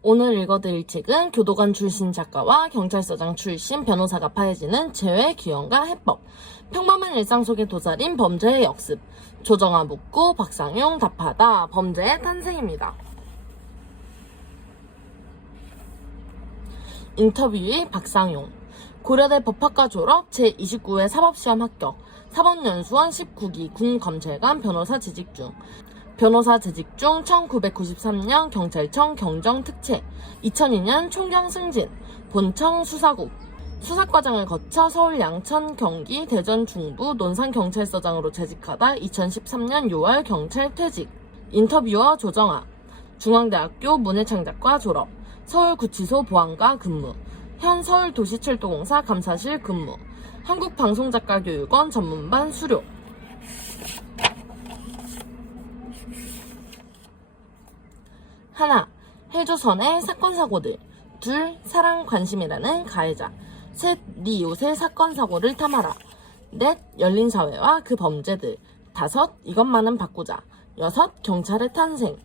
오늘 읽어드릴 책은 교도관 출신 작가와 경찰서장 출신 변호사가 파헤치는 재회 규형과 해법, 평범한 일상 속에 도사린 범죄의 역습, 조정아 묻고 박상용 답하다, 범죄의 탄생입니다. 인터뷰의 박상용. 고려대 법학과 졸업, 제29회 사법시험 합격, 사법연수원 19기 군검찰관 변호사 재직 중. 변호사 재직 중 1993년 경찰청 경정특채, 2002년 총경 승진, 본청 수사국. 수사과정을 거쳐 서울 양천, 경기, 대전 중부 논산경찰서장으로 재직하다 2013년 6월 경찰 퇴직. 인터뷰어 조정아. 중앙대학교 문예창작과 졸업, 서울구치소 보안과 근무, 현 서울도시철도공사 감사실 근무, 한국방송작가교육원 전문반 수료. 하나, 해조선의 사건 사고들. 둘, 사랑 관심이라는 가해자. 셋, 네 요새 사건 사고를 탐하라. 넷, 열린 사회와 그 범죄들. 다섯, 이것만은 바꾸자. 여섯, 경찰의 탄생.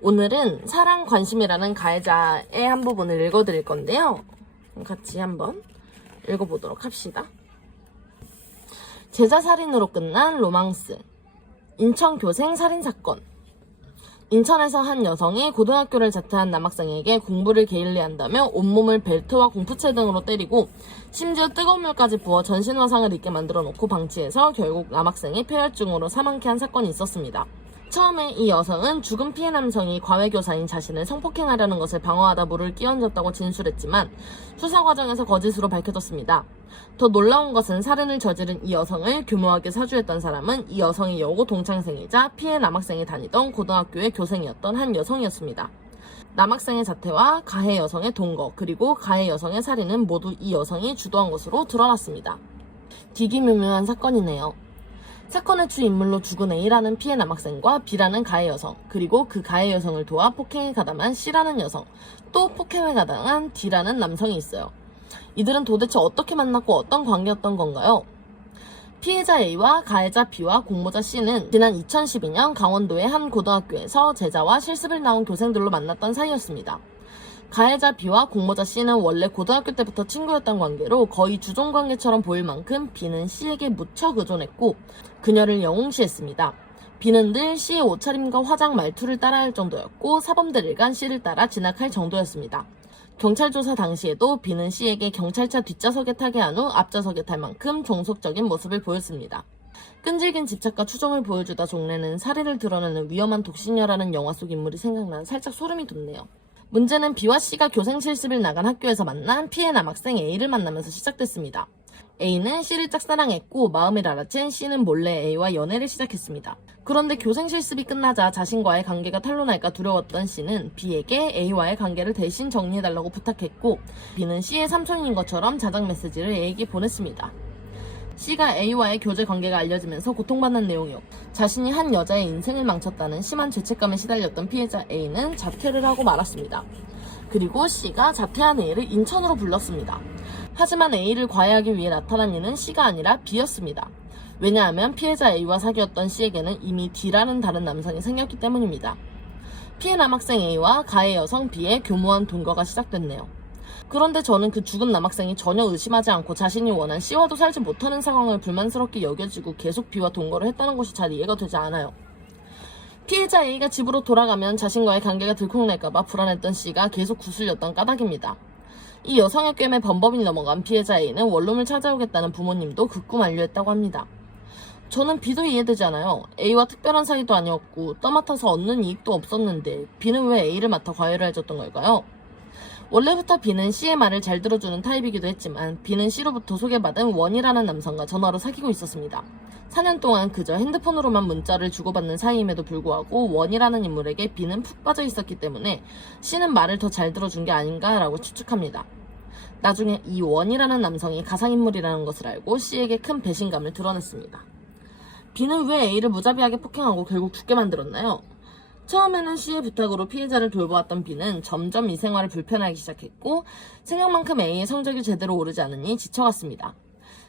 오늘은 사랑 관심이라는 가해자의 한 부분을 읽어드릴 건데요. 같이 한번 읽어보도록 합시다. 제자살인으로 끝난 로망스. 인천 교생 살인사건. 인천에서 한 여성이 고등학교를 자퇴한 남학생에게 공부를 게을리한다며 온몸을 벨트와 공푸채 등으로 때리고 심지어 뜨거운 물까지 부어 전신화상을 입게 만들어 놓고 방치해서 결국 남학생이 폐혈증으로 사망케 한 사건이 있었습니다. 처음에 이 여성은 죽은 피해 남성이 과외교사인 자신을 성폭행하려는 것을 방어하다 물을 끼얹었다고 진술했지만 수사 과정에서 거짓으로 밝혀졌습니다. 더 놀라운 것은 살인을 저지른 이 여성을 교묘하게 사주했던 사람은 이 여성의 여고 동창생이자 피해 남학생이 다니던 고등학교의 교생이었던 한 여성이었습니다. 남학생의 자퇴와 가해 여성의 동거, 그리고 가해 여성의 살인은 모두 이 여성이 주도한 것으로 드러났습니다. 되게 묘묘한 사건이네요. 사건의 주인물로 죽은 A라는 피해 남학생과 B라는 가해 여성, 그리고 그 가해 여성을 도와 폭행에 가담한 C라는 여성, 또 폭행에 가담한 D라는 남성이 있어요. 이들은 도대체 어떻게 만났고 어떤 관계였던 건가요? 피해자 A와 가해자 B와 공모자 C는 지난 2012년 강원도의 한 고등학교에서 제자와 실습을 나온 교생들로 만났던 사이였습니다. 가해자 B와 공모자 C는 원래 고등학교 때부터 친구였던 관계로 거의 주종관계처럼 보일 만큼 B는 C에게 무척 의존했고 그녀를 영웅시했습니다. B는 늘 C의 옷차림과 화장 말투를 따라할 정도였고 사범대를 간 C를 따라 진학할 정도였습니다. 경찰 조사 당시에도 B는 C에게 경찰차 뒷좌석에 타게 한 후 앞좌석에 탈 만큼 종속적인 모습을 보였습니다. 끈질긴 집착과 추정을 보여주다 종래는 살인을 드러내는 위험한 독신녀라는 영화 속 인물이 생각나 살짝 소름이 돋네요. 문제는 B와 C가 교생 실습을 나간 학교에서 만난 피해 남학생 A를 만나면서 시작됐습니다. A는 C를 짝사랑했고 마음을 알아챈 C는 몰래 A와 연애를 시작했습니다. 그런데 교생 실습이 끝나자 자신과의 관계가 탄로날까 두려웠던 C는 B에게 A와의 관계를 대신 정리해달라고 부탁했고 B는 C의 삼촌인 것처럼 자작 메시지를 A에게 보냈습니다. C가 A와의 교제 관계가 알려지면서 고통받는 내용이었고 자신이 한 여자의 인생을 망쳤다는 심한 죄책감에 시달렸던 피해자 A는 자퇴를 하고 말았습니다. 그리고 C가 자퇴한 A를 인천으로 불렀습니다. 하지만 A를 과외하기 위해 나타난 이는 C가 아니라 B였습니다. 왜냐하면 피해자 A와 사귀었던 C에게는 이미 D라는 다른 남성이 생겼기 때문입니다. 피해 남학생 A와 가해 여성 B의 교묘한 동거가 시작됐네요. 그런데 저는 그 죽은 남학생이 전혀 의심하지 않고 자신이 원한 C와도 살지 못하는 상황을 불만스럽게 여겨지고 계속 B와 동거를 했다는 것이 잘 이해가 되지 않아요. 피해자 A가 집으로 돌아가면 자신과의 관계가 들통날까봐 불안했던 C가 계속 구슬렸던 까닭입니다. 이 여성의 꿰매 범법이 넘어간 피해자 A는 원룸을 찾아오겠다는 부모님도 극구 만류했다고 합니다. 저는 B도 이해되지 않아요. A와 특별한 사이도 아니었고 떠맡아서 얻는 이익도 없었는데 B는 왜 A를 맡아 과외를 해줬던 걸까요? 원래부터 B는 C의 말을 잘 들어주는 타입이기도 했지만 B는 C로부터 소개받은 원이라는 남성과 전화로 사귀고 있었습니다. 4년 동안 그저 핸드폰으로만 문자를 주고받는 사이임에도 불구하고 원이라는 인물에게 B는 푹 빠져 있었기 때문에 C는 말을 더 잘 들어준 게 아닌가라고 추측합니다. 나중에 이 원이라는 남성이 가상인물이라는 것을 알고 C에게 큰 배신감을 드러냈습니다. B는 왜 A를 무자비하게 폭행하고 결국 죽게 만들었나요? 처음에는 C의 부탁으로 피해자를 돌보았던 B는 점점 이 생활을 불편하기 시작했고 생각만큼 A의 성적이 제대로 오르지 않으니 지쳐갔습니다.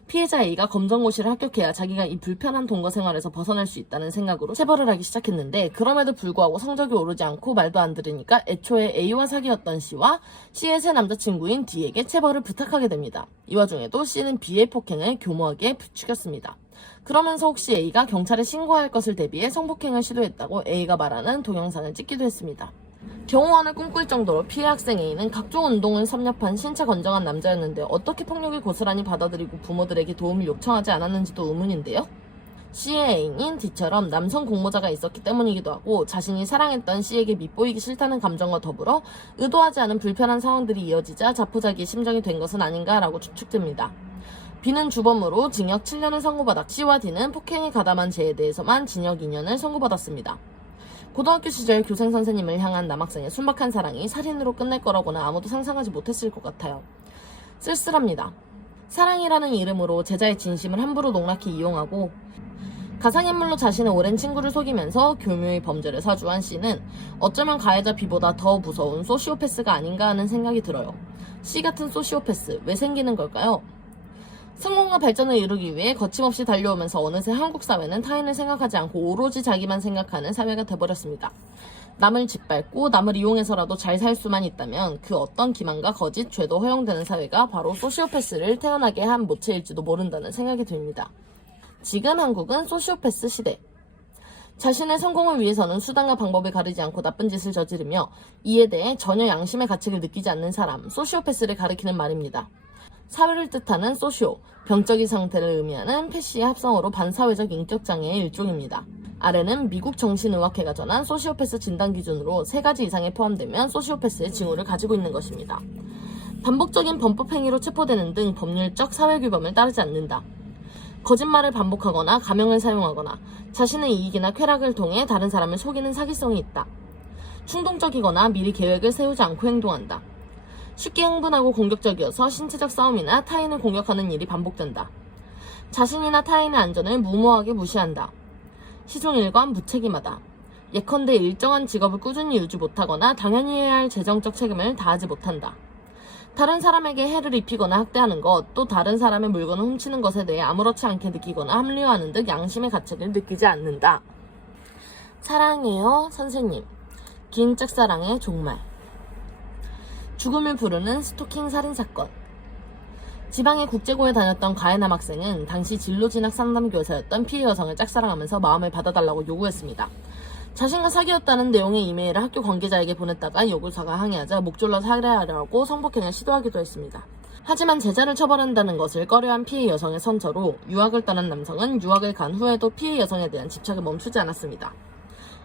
피해자 A가 검정고시를 합격해야 자기가 이 불편한 동거 생활에서 벗어날 수 있다는 생각으로 체벌을 하기 시작했는데, 그럼에도 불구하고 성적이 오르지 않고 말도 안 들으니까 애초에 A와 사귀었던 C와 C의 새 남자친구인 D에게 체벌을 부탁하게 됩니다. 이 와중에도 C는 B의 폭행을 교묘하게 부추겼습니다. 그러면서 혹시 A가 경찰에 신고할 것을 대비해 성폭행을 시도했다고 A가 말하는 동영상을 찍기도 했습니다. 경호원을 꿈꿀 정도로 피해 학생 A는 각종 운동을 섭렵한 신체 건장한 남자였는데 어떻게 폭력을 고스란히 받아들이고 부모들에게 도움을 요청하지 않았는지도 의문인데요. C의 애인인 D처럼 남성 공모자가 있었기 때문이기도 하고, 자신이 사랑했던 C에게 밉보이기 싫다는 감정과 더불어 의도하지 않은 불편한 상황들이 이어지자 자포자기의 심정이 된 것은 아닌가라고 추측됩니다. B는 주범으로 징역 7년을 선고받아 C와 D는 폭행에 가담한 죄에 대해서만 징역 2년을 선고받았습니다. 고등학교 시절 교생 선생님을 향한 남학생의 순박한 사랑이 살인으로 끝낼 거라고는 아무도 상상하지 못했을 것 같아요. 쓸쓸합니다. 사랑이라는 이름으로 제자의 진심을 함부로 농락해 이용하고 가상인물로 자신의 오랜 친구를 속이면서 교묘히 범죄를 사주한 C는 어쩌면 가해자 B보다 더 무서운 소시오패스가 아닌가 하는 생각이 들어요. C 같은 소시오패스, 왜 생기는 걸까요? 성공과 발전을 이루기 위해 거침없이 달려오면서 어느새 한국 사회는 타인을 생각하지 않고 오로지 자기만 생각하는 사회가 돼버렸습니다. 남을 짓밟고 남을 이용해서라도 잘 살 수만 있다면 그 어떤 기만과 거짓, 죄도 허용되는 사회가 바로 소시오패스를 태어나게 한 모체일지도 모른다는 생각이 듭니다. 지금 한국은 소시오패스 시대. 자신의 성공을 위해서는 수단과 방법을 가리지 않고 나쁜 짓을 저지르며 이에 대해 전혀 양심의 가책을 느끼지 않는 사람, 소시오패스를 가리키는 말입니다. 사회를 뜻하는 소시오, 병적인 상태를 의미하는 패시의 합성어로 반사회적 인격장애의 일종입니다. 아래는 미국 정신의학회가 전한 소시오패스 진단 기준으로 3가지 이상에 포함되면 소시오패스의 징후를 가지고 있는 것입니다. 반복적인 범법 행위로 체포되는 등 법률적 사회규범을 따르지 않는다. 거짓말을 반복하거나 가명을 사용하거나 자신의 이익이나 쾌락을 통해 다른 사람을 속이는 사기성이 있다. 충동적이거나 미리 계획을 세우지 않고 행동한다. 쉽게 흥분하고 공격적이어서 신체적 싸움이나 타인을 공격하는 일이 반복된다. 자신이나 타인의 안전을 무모하게 무시한다. 시종일관 무책임하다. 예컨대 일정한 직업을 꾸준히 유지 못하거나 당연히 해야 할 재정적 책임을 다하지 못한다. 다른 사람에게 해를 입히거나 학대하는 것, 또 다른 사람의 물건을 훔치는 것에 대해 아무렇지 않게 느끼거나 합리화하는 듯 양심의 가책을 느끼지 않는다. 사랑해요, 선생님. 긴 짝사랑의 종말. 죽음을 부르는 스토킹 살인사건. 지방의 국제고에 다녔던 가해 남학생은 당시 진로진학 상담교사였던 피해 여성을 짝사랑하면서 마음을 받아달라고 요구했습니다. 자신과 사귀었다는 내용의 이메일을 학교 관계자에게 보냈다가 요구사가 항의하자 목 졸라 살해하려고 성폭행을 시도하기도 했습니다. 하지만 제자를 처벌한다는 것을 꺼려한 피해 여성의 선처로 유학을 떠난 남성은 유학을 간 후에도 피해 여성에 대한 집착을 멈추지 않았습니다.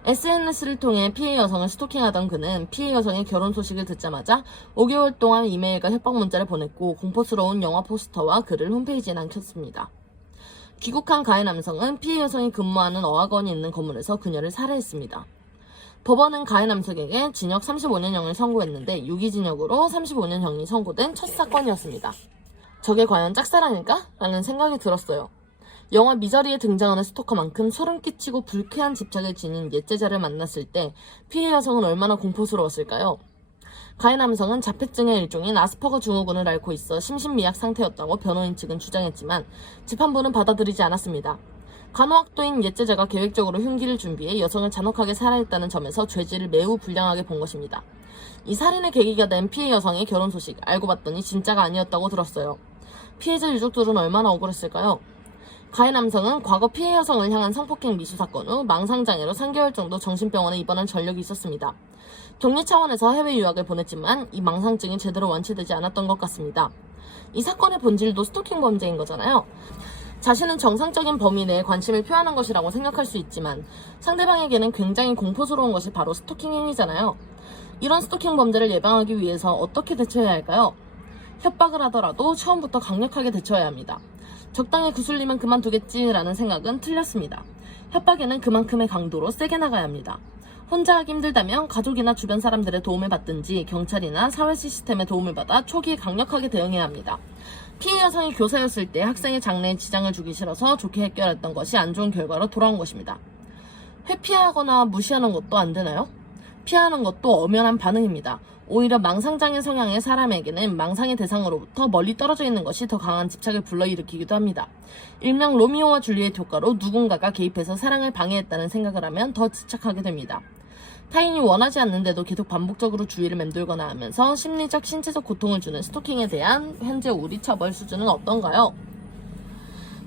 SNS를 통해 피해 여성을 스토킹하던 그는 피해 여성의 결혼 소식을 듣자마자 5개월 동안 이메일과 협박 문자를 보냈고 공포스러운 영화 포스터와 글을 홈페이지에 남겼습니다. 귀국한 가해 남성은 피해 여성이 근무하는 어학원이 있는 건물에서 그녀를 살해했습니다. 법원은 가해 남성에게 징역 35년형을 선고했는데 유기징역으로 35년형이 선고된 첫 사건이었습니다. 저게 과연 짝사랑일까? 라는 생각이 들었어요. 영화 미저리에 등장하는 스토커만큼 소름 끼치고 불쾌한 집착을 지닌 옛제자를 만났을 때 피해 여성은 얼마나 공포스러웠을까요? 가해 남성은 자폐증의 일종인 아스퍼거 증후군을 앓고 있어 심신미약 상태였다고 변호인 측은 주장했지만 재판부는 받아들이지 않았습니다. 간호학도인 옛제자가 계획적으로 흉기를 준비해 여성을 잔혹하게 살해했다는 점에서 죄질을 매우 불량하게 본 것입니다. 이 살인의 계기가 된 피해 여성의 결혼 소식, 알고 봤더니 진짜가 아니었다고 들었어요. 피해자 유족들은 얼마나 억울했을까요? 가해 남성은 과거 피해 여성을 향한 성폭행 미수 사건 후 망상장애로 3개월 정도 정신병원에 입원한 전력이 있었습니다. 격리 차원에서 해외 유학을 보냈지만 이 망상증이 제대로 완치되지 않았던 것 같습니다. 이 사건의 본질도 스토킹 범죄인 거잖아요. 자신은 정상적인 범위 내에 관심을 표하는 것이라고 생각할 수 있지만 상대방에게는 굉장히 공포스러운 것이 바로 스토킹 행위잖아요. 이런 스토킹 범죄를 예방하기 위해서 어떻게 대처해야 할까요? 협박을 하더라도 처음부터 강력하게 대처해야 합니다. 적당히 구슬리면 그만두겠지라는 생각은 틀렸습니다. 협박에는 그만큼의 강도로 세게 나가야 합니다. 혼자 하기 힘들다면 가족이나 주변 사람들의 도움을 받든지 경찰이나 사회 시스템의 도움을 받아 초기에 강력하게 대응해야 합니다. 피해 여성이 교사였을 때 학생의 장래에 지장을 주기 싫어서 좋게 해결했던 것이 안 좋은 결과로 돌아온 것입니다. 회피하거나 무시하는 것도 안 되나요? 피하는 것도 엄연한 반응입니다. 오히려 망상장애 성향의 사람에게는 망상의 대상으로부터 멀리 떨어져 있는 것이 더 강한 집착을 불러일으키기도 합니다. 일명 로미오와 줄리엣 효과로 누군가가 개입해서 사랑을 방해했다는 생각을 하면 더 집착하게 됩니다. 타인이 원하지 않는데도 계속 반복적으로 주의를 맴돌거나 하면서 심리적, 신체적 고통을 주는 스토킹에 대한 현재 우리 처벌 수준은 어떤가요?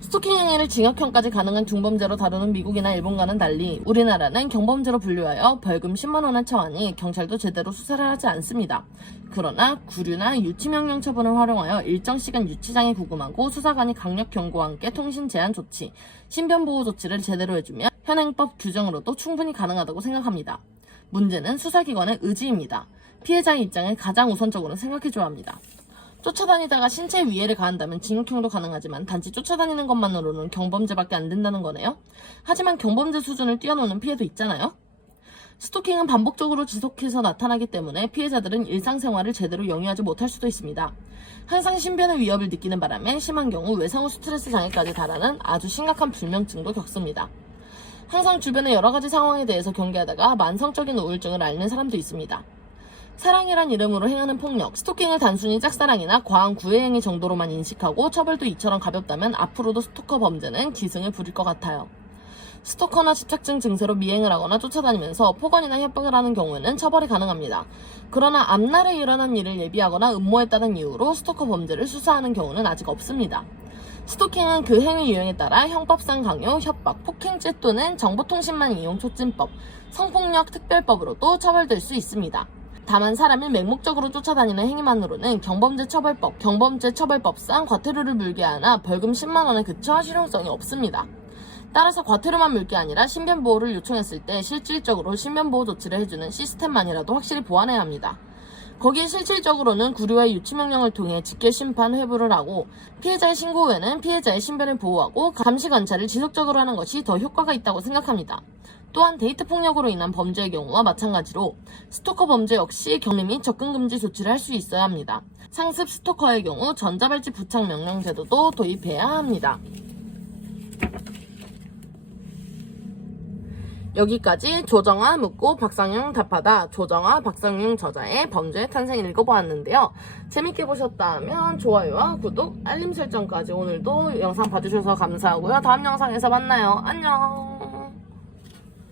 스토킹 행위를 징역형까지 가능한 중범죄로 다루는 미국이나 일본과는 달리 우리나라는 경범죄로 분류하여 벌금 10만원에 처하니 경찰도 제대로 수사를 하지 않습니다. 그러나 구류나 유치명령 처분을 활용하여 일정 시간 유치장에 구금하고 수사관이 강력 경고와 함께 통신 제한 조치, 신변보호 조치를 제대로 해주면 현행법 규정으로도 충분히 가능하다고 생각합니다. 문제는 수사기관의 의지입니다. 피해자의 입장을 가장 우선적으로 생각해줘야 합니다. 쫓아다니다가 신체에 위해를 가한다면 징역형도 가능하지만 단지 쫓아다니는 것만으로는 경범죄밖에 안 된다는 거네요. 하지만 경범죄 수준을 뛰어넘는 피해도 있잖아요. 스토킹은 반복적으로 지속해서 나타나기 때문에 피해자들은 일상생활을 제대로 영위하지 못할 수도 있습니다. 항상 신변의 위협을 느끼는 바람에 심한 경우 외상후 스트레스 장애까지 달하는 아주 심각한 불면증도 겪습니다. 항상 주변의 여러가지 상황에 대해서 경계하다가 만성적인 우울증을 앓는 사람도 있습니다. 사랑이란 이름으로 행하는 폭력, 스토킹을 단순히 짝사랑이나 과한 구애행위 정도로만 인식하고 처벌도 이처럼 가볍다면 앞으로도 스토커 범죄는 기승을 부릴 것 같아요. 스토커나 집착증 증세로 미행을 하거나 쫓아다니면서 폭언이나 협박을 하는 경우에는 처벌이 가능합니다. 그러나 앞날에 일어난 일을 예비하거나 음모했다는 이유로 스토커 범죄를 수사하는 경우는 아직 없습니다. 스토킹은 그 행위 유형에 따라 형법상 강요, 협박, 폭행죄 또는 정보통신망 이용 촉진법, 성폭력 특별법으로도 처벌될 수 있습니다. 다만 사람을 맹목적으로 쫓아다니는 행위만으로는 경범죄 처벌법상 과태료를 물게 하나 벌금 10만원에 그쳐 실효성이 없습니다. 따라서 과태료만 물게 아니라 신변보호를 요청했을 때 실질적으로 신변보호 조치를 해주는 시스템만이라도 확실히 보완해야 합니다. 거기에 실질적으로는 구류와 유치명령을 통해 직계심판 회부를 하고 피해자의 신고 후에는 피해자의 신변을 보호하고 감시관찰을 지속적으로 하는 것이 더 효과가 있다고 생각합니다. 또한 데이트 폭력으로 인한 범죄의 경우와 마찬가지로 스토커 범죄 역시 격리 및 접근금지 조치를 할 수 있어야 합니다. 상습 스토커의 경우 전자발찌 부착 명령 제도도 도입해야 합니다. 여기까지 조정아 묻고 박상용 답하다, 조정아 박상용 저자의 범죄의 탄생을 읽어보았는데요. 재밌게 보셨다면 좋아요와 구독, 알림 설정까지 오늘도 영상 봐주셔서 감사하고요. 다음 영상에서 만나요. 안녕.